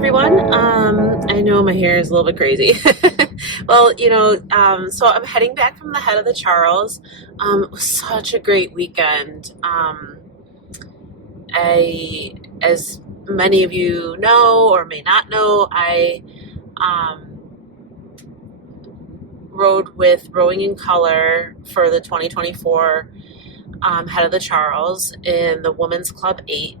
everyone. I know my hair is a little bit crazy. Well, so I'm heading back from the head of the Charles. It was such a great weekend. As many of you know or may not know, I um, rode with Rowing in Color for the 2024 head of the Charles in the Women's Club 8.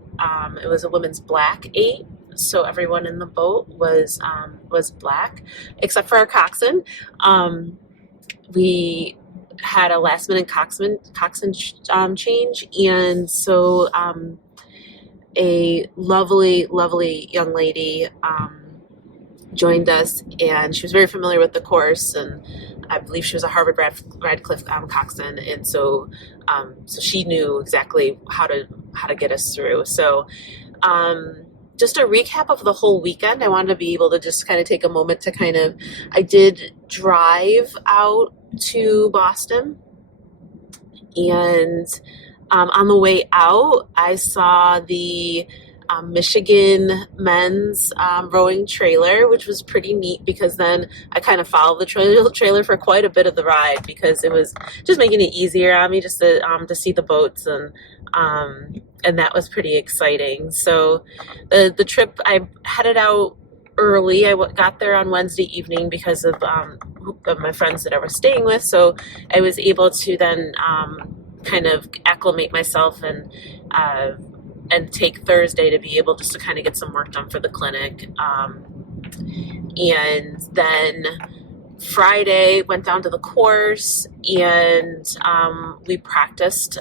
It was a women's black 8. So everyone in the boat was black, except for our coxswain. We had a last minute coxswain change, and so a lovely young lady joined us, and she was very familiar with the course, and I believe she was a Harvard Radcliffe coxswain, and so she knew exactly how to get us through. So. Just a recap of the whole weekend, I wanted to be able to just kind of take a moment to I did drive out to Boston, and on the way out, I saw the Michigan men's rowing trailer, which was pretty neat because then I kind of followed the trailer for quite a bit of the ride because it was just making it easier on me just to see the boats, and that was pretty exciting. So the trip, I headed out early. I got there on Wednesday evening because of my friends that I was staying with, so I was able to then kind of acclimate myself and take Thursday to be able just to kind of get some work done for the clinic. And then Friday went down to the course, and we practiced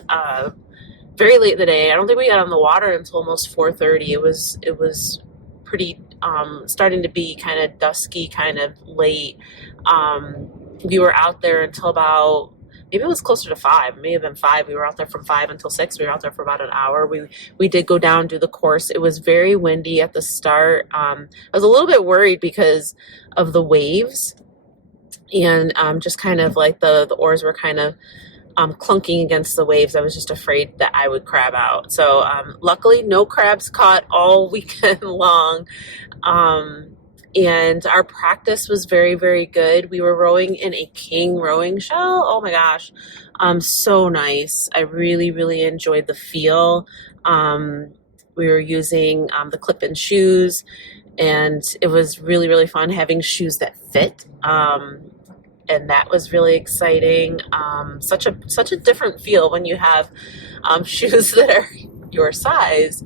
very late in the day. I don't think we got on the water until almost 4:30. It was pretty starting to be kind of dusky, kind of late. We were out there until about, maybe it was closer to 5. It may have been 5. We were out there from 5 until 6. We were out there for about an hour. We did go down, do the course. It was very windy at the start. I was a little bit worried because of the waves, and just kind of like the oars were kind of clunking against the waves. I was just afraid that I would crab out. So luckily no crabs caught all weekend long. And our practice was very, very good. We were rowing in a king rowing shell. Oh my gosh. So nice. I really, really enjoyed the feel. We were using the clip-in shoes, and it was really, really fun having shoes that fit. And that was really exciting. Such a different feel when you have shoes that are your size.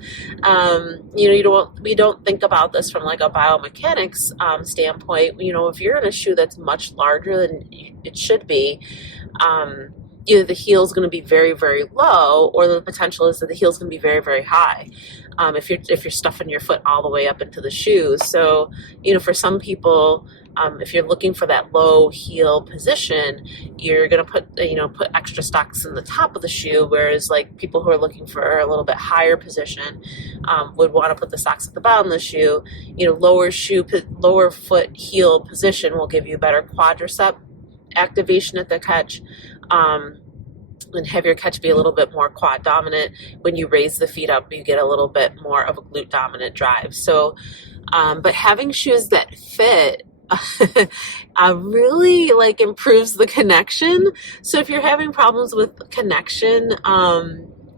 We don't think about this from like a biomechanics standpoint. If you're in a shoe that's much larger than it should be, either the heel is going to be very, very low, or the potential is that the heel is going to be very, very high. If you're stuffing your foot all the way up into the shoe. So, for some people, if you're looking for that low heel position, you're going to put extra stocks in the top of the shoe, whereas like people who are looking for a little bit higher position would want to put the socks at the bottom of the shoe. Lower foot heel position will give you better quadricep activation at the catch, and have your catch be a little bit more quad dominant. When you raise the feet up, you get a little bit more of a glute dominant drive. So, but having shoes that fit really like improves the connection. So if you're having problems with connection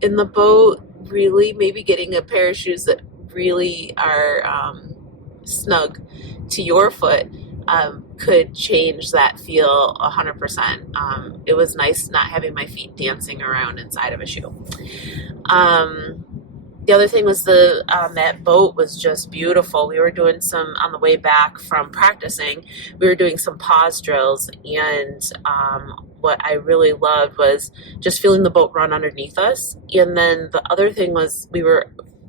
in the boat, really maybe getting a pair of shoes that really are snug to your foot could change that feel 100%. It was nice not having my feet dancing around inside of a shoe. The other thing was that boat was just beautiful. We were doing on the way back from practicing, we were doing some pause drills, and what I really loved was just feeling the boat run underneath us. And then the other thing was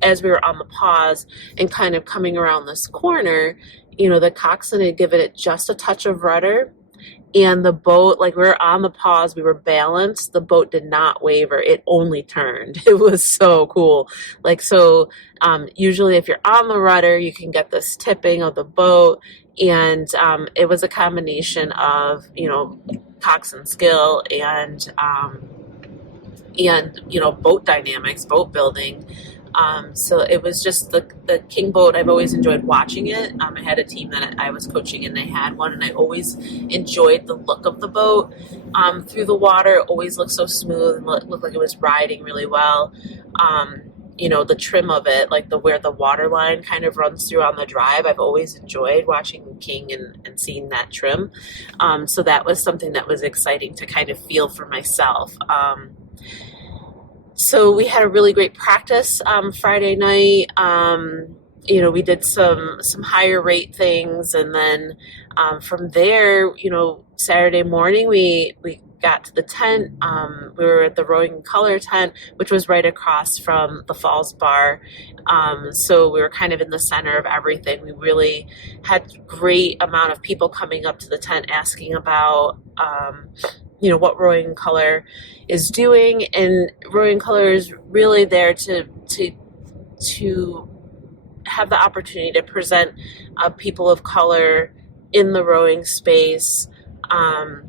as we were on the pause and kind of coming around this corner, the coxswain had given it just a touch of rudder, and the boat, like we were on the pause, we were balanced, the boat did not waver, it only turned. It was so cool. Usually if you're on the rudder, you can get this tipping of the boat, and it was a combination of, coxswain skill and boat dynamics, boat building, So it was just the king boat. I've always enjoyed watching it. I had a team that I was coaching and they had one, and I always enjoyed the look of the boat through the water. It always looked so smooth and looked like it was riding really well. The trim of it, like where the water line kind of runs through on the drive, I've always enjoyed watching King and seeing that trim. So that was something that was exciting to kind of feel for myself. So we had a really great practice Friday night. We did some higher rate things, and then from there, Saturday morning we got to the tent. We were at the Rowing Color tent, which was right across from the Falls Bar. So we were kind of in the center of everything. We really had a great amount of people coming up to the tent asking about what Rowing Color is doing, and Rowing Color is really there to have the opportunity to present people of color in the rowing space, and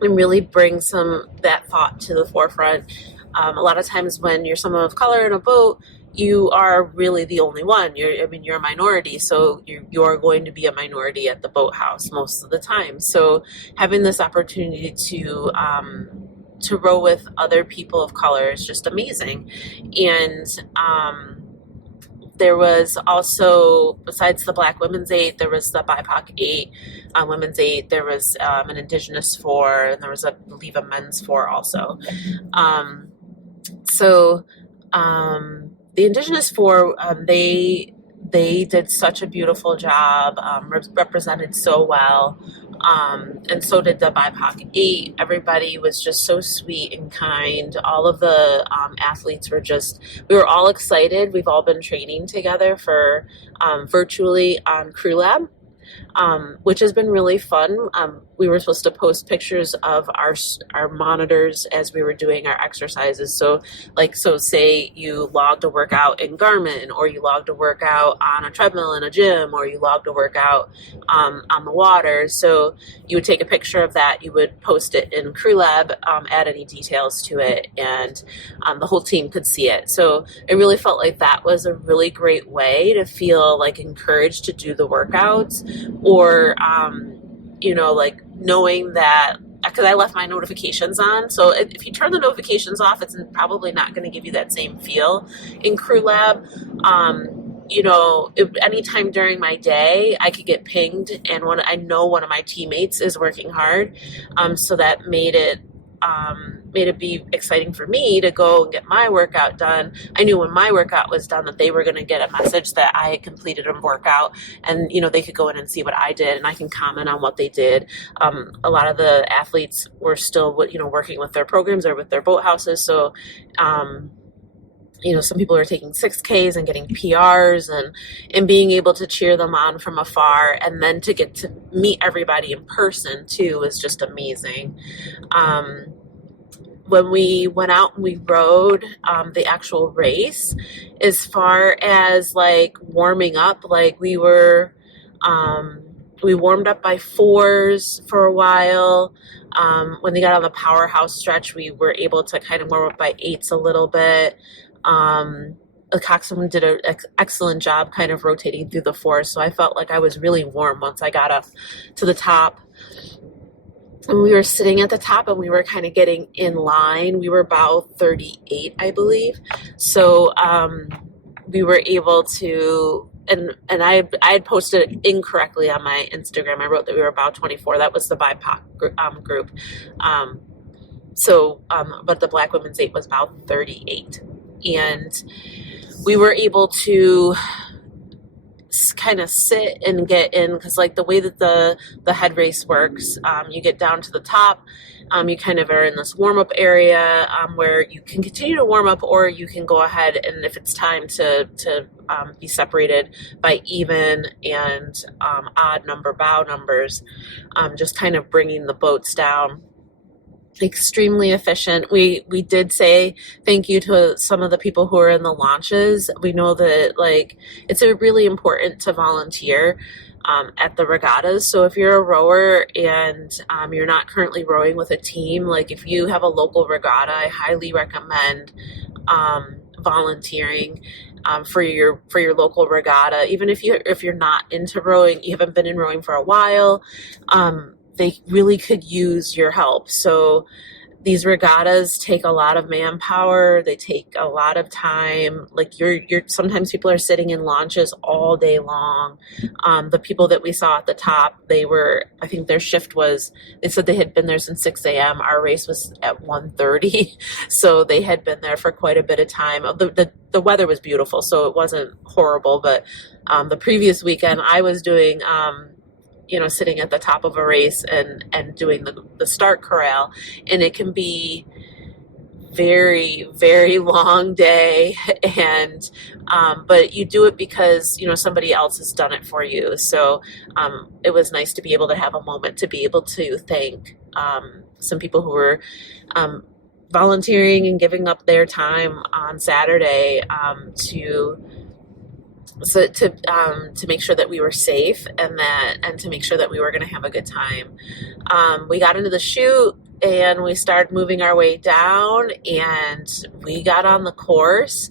really bring that thought to the forefront. A lot of times when you're someone of color in a boat, you are really the only one. You're a minority, so you're going to be a minority at the boathouse most of the time. So having this opportunity to row with other people of color is just amazing. And there was also, besides the Black Women's 8, there was the BIPOC 8, Women's 8, there was an Indigenous 4, and there was, I believe, a Men's 4 also. The Indigenous 4, they did such a beautiful job, represented so well, and so did the BIPOC 8. Everybody was just so sweet and kind. All of the athletes we were all excited. We've all been training together for virtually on Crew Lab, which has been really fun. We were supposed to post pictures of our monitors as we were doing our exercises. So say you logged a workout in Garmin, or you logged a workout on a treadmill in a gym, or you logged a workout on the water. So you would take a picture of that, you would post it in Crew Lab, add any details to it, and the whole team could see it. So it really felt like that was a really great way to feel like encouraged to do the workouts, or knowing that, because I left my notifications on. So if you turn the notifications off, it's probably not going to give you that same feel in Crew Lab. Anytime during my day, I could get pinged, and when I know one of my teammates is working hard, so that made it be exciting for me to go and get my workout done. I knew when my workout was done that they were going to get a message that I had completed a workout, and they could go in and see what I did, and I can comment on what they did. A lot of the athletes were still working with their programs or with their boat houses, so some people are taking 6Ks and getting PRs, and being able to cheer them on from afar, and then to get to meet everybody in person too is just amazing. When we went out and we rode the actual race, as far as warming up, we warmed up by 4s for a while. When they got on the powerhouse stretch, we were able to kind of warm up by 8s a little bit. The coxswain did an excellent job kind of rotating through the 4s, so I felt like I was really warm once I got up to the top. And we were sitting at the top, and we were kind of getting in line. We were about 38, I believe. So we were able to, and I had posted it incorrectly on my Instagram. I wrote that we were about 24. That was the BIPOC group. But the Black Women's 8 was about 38. And we were able to kind of sit and get in, because the way that the head race works, you get down to the top, you kind of are in this warm-up area where you can continue to warm up, or you can go ahead, and if it's time to be separated by even and odd number bow numbers, just kind of bringing the boats down. Extremely efficient. We did say thank you to some of the people who are in the launches. We know that it's really important to volunteer at the regattas. So if you're a rower and you're not currently rowing with a team, if you have a local regatta, I highly recommend volunteering for your local regatta. Even if you're not into rowing, you haven't been in rowing for a while, they really could use your help. So these regattas take a lot of manpower. They take a lot of time. Like you're sometimes people are sitting in launches all day long. The people that we saw at the top, I think their shift was, they said they had been there since 6 a.m. Our race was at 1:30. So they had been there for quite a bit of time. The weather was beautiful, so it wasn't horrible. But the previous weekend I was doing, sitting at the top of a race and doing the start corral, and it can be very, very long day, and but you do it because somebody else has done it for you. So it was nice to be able to have a moment to be able to thank some people who were volunteering and giving up their time on Saturday to make sure that we were safe and to make sure that we were going to have a good time. We got into the chute and we started moving our way down, and we got on the course.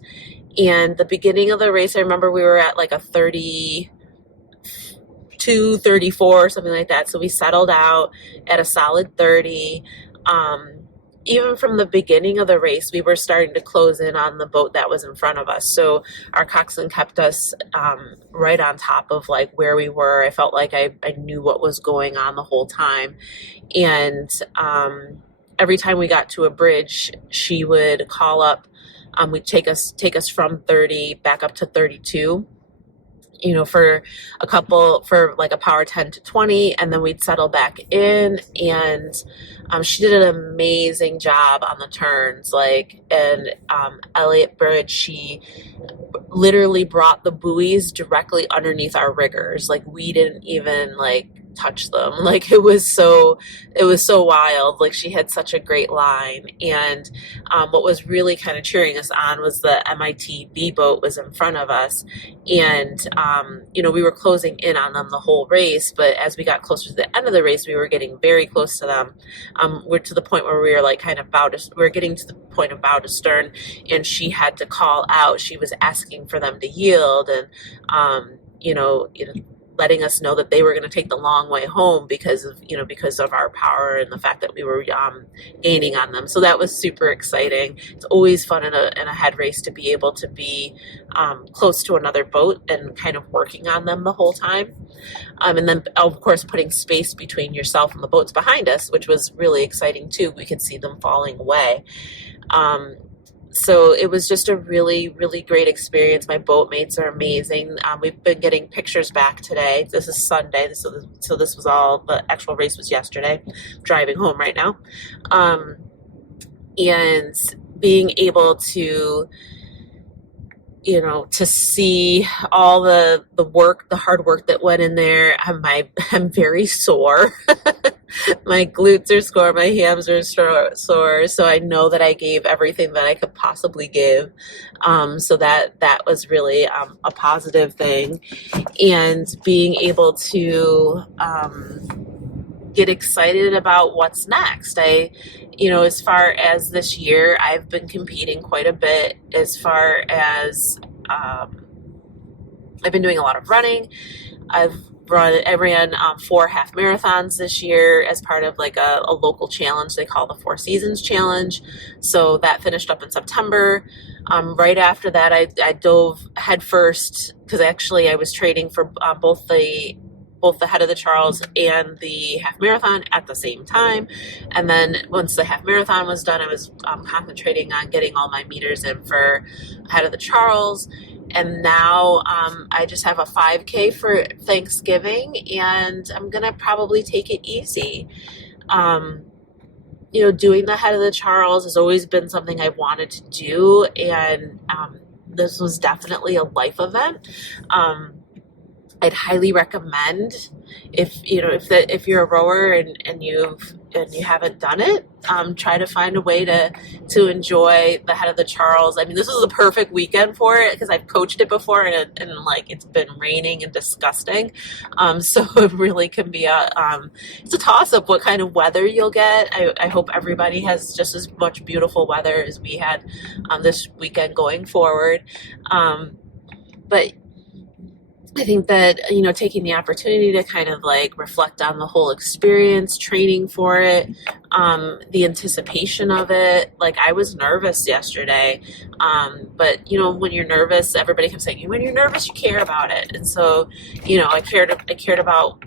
And the beginning of the race, I remember we were at like a 32, 34, something like that. So we settled out at a solid 30. Even from the beginning of the race, we were starting to close in on the boat that was in front of us. So our coxswain kept us right on top of like where we were. I felt like I knew what was going on the whole time. And every time we got to a bridge, she would call up. We'd take us from 30 back up to 32. For like a power 10 to 20, and then we'd settle back in. And she did an amazing job on the turns. And Elliott Bridge, she literally brought the buoys directly underneath our riggers. Like we didn't even touch them. It was so wild. She had such a great line. And what was really kind of cheering us on was the MIT B boat was in front of us. And we were closing in on them the whole race, but as we got closer to the end of the race, we were getting very close to them. We're to the point where we were we're getting to the point of bow to stern, and she had to call out. She was asking for them to yield, and letting us know that they were going to take the long way home because of our power and the fact that we were gaining on them. So that was super exciting. It's always fun in a head race to be able to be close to another boat and kind of working on them the whole time. And then, of course, putting space between yourself and the boats behind us, which was really exciting too. We could see them falling away. So it was just a really, really great experience. My boatmates are amazing. We've been getting pictures back today. This is Sunday, so this was all, the actual race was yesterday. I'm driving home right now. And being able to, to see all the work, the hard work that went in there. I'm very sore. My glutes are sore, my hams are sore, so I know that I gave everything that I could possibly give. So that was really a positive thing. And being able to get excited about what's next. As far as this year, I've been competing quite a bit as far as I've been doing a lot of running. I ran 4 half marathons this year as part of a local challenge they call the 4 Seasons Challenge. So that finished up in September. Right after that, I dove headfirst because actually I was training for both the Head of the Charles and the half marathon at the same time. And then once the half marathon was done, I was concentrating on getting all my meters in for Head of the Charles. And now I just have a 5K for Thanksgiving, and I'm going to probably take it easy. Doing the Head of the Charles has always been something I've wanted to do, and this was definitely a life event. I'd highly recommend if you're a rower and you've you haven't done it, try to find a way to enjoy the Head of the Charles. I mean, this was the perfect weekend for it because I've coached it before, and like it's been raining and disgusting. So it really can be it's a toss up what kind of weather you'll get. I hope everybody has just as much beautiful weather as we had this weekend going forward. But I think that, taking the opportunity to kind of like reflect on the whole experience, training for it, the anticipation of it. Like, I was nervous yesterday, but when you're nervous, everybody kept saying, when you're nervous, you care about it. And so, I cared about,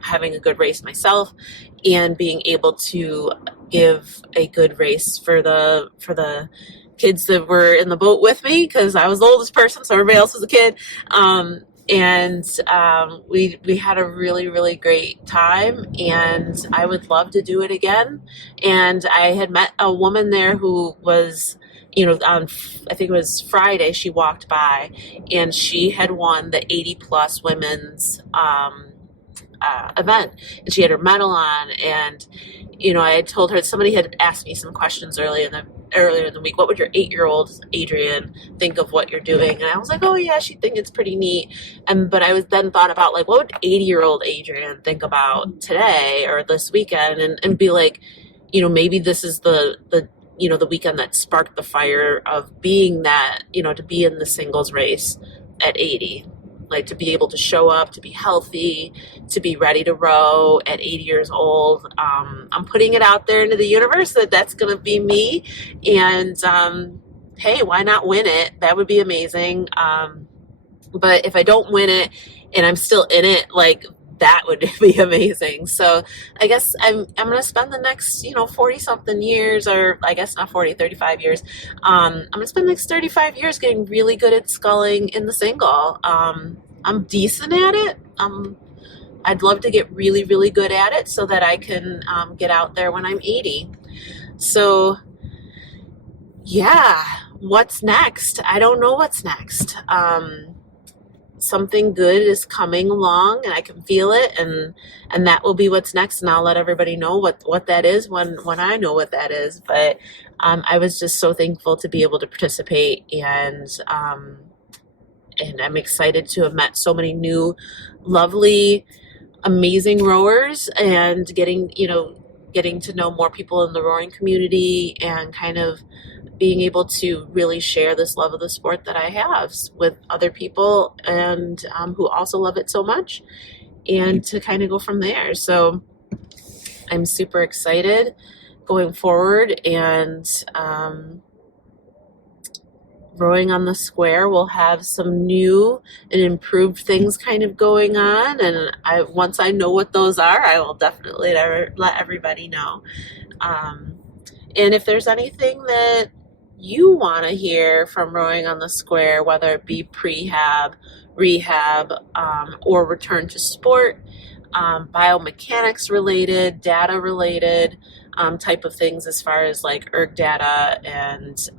having a good race myself and being able to give a good race for the kids that were in the boat with me, because I was the oldest person, so everybody else was a kid. And we had a really, really great time, and I would love to do it again. And I had met a woman there who was, on, I think it was Friday, she walked by, and she had won the 80 plus women's event, and she had her medal on. And I had told her, somebody had asked me some questions earlier in the week, what would your 8-year-old Adrien think of what you're doing? And I was like, oh yeah, she'd think it's pretty neat. But I was then thought about, like, what would 80-year-old Adrien think about today or this weekend, and be like, maybe this is the weekend that sparked the fire of being that, to be in the singles race at 80. Like, to be able to show up, to be healthy, to be ready to row at 80 years old. I'm putting it out there into the universe that that's going to be me. And hey, why not win it? That would be amazing. But if I don't win it and I'm still in it, like, that would be amazing. So I guess I'm going to spend the next, 40 something years, or I guess not 40, 35 years. I'm going to spend the next 35 years getting really good at sculling in the single. I'm decent at it. I'd love to get really, really good at it so that I can get out there when I'm 80. So yeah, what's next? I don't know what's next. Something good is coming along, and I can feel it, and that will be what's next. And I'll let everybody know what that is when I know what that is. But I was just so thankful to be able to participate, and I'm excited to have met so many new, lovely, amazing rowers, and getting to know more people in the rowing community, and kind of being able to really share this love of the sport that I have with other people, and who also love it so much, and to kind of go from there. So I'm super excited going forward, and Rowing on the Square will have some new and improved things kind of going on, and once I know what those are, I will definitely let everybody know. And if there's anything that you want to hear from Rowing on the Square, whether it be prehab, rehab, or return to sport, biomechanics related, data related, type of things, as far as like erg data, and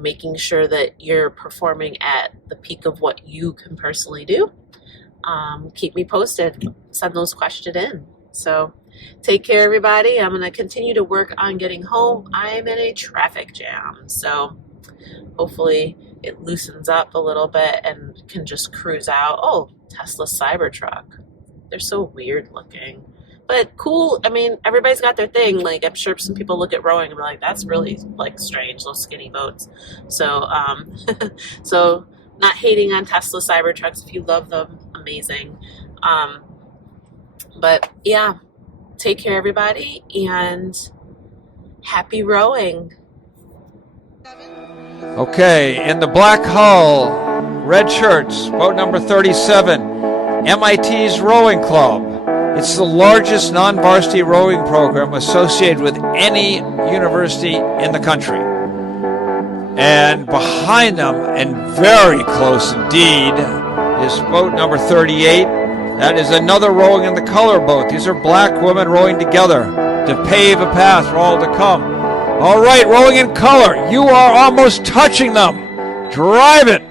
making sure that you're performing at the peak of what you can personally do, keep me posted. Send those questions in. So take care, everybody. I'm going to continue to work on getting home. I'm in a traffic jam, so hopefully it loosens up a little bit and can just cruise out. Oh, Tesla Cybertruck. They're so weird looking, but cool. I mean, everybody's got their thing. Like, I'm sure some people look at rowing and be like, that's really like strange, those skinny boats. So, so not hating on Tesla Cybertrucks. If you love them, amazing. But yeah, take care, everybody, and happy rowing. Okay, in the black hull, red shirts, boat number 37, MIT's Rowing Club. It's the largest non-varsity rowing program associated with any university in the country. And behind them, and very close indeed, is boat number 38. That is another Rowing in the Color boat. These are black women rowing together to pave a path for all to come. All right, Rowing in Color, you are almost touching them. Drive it.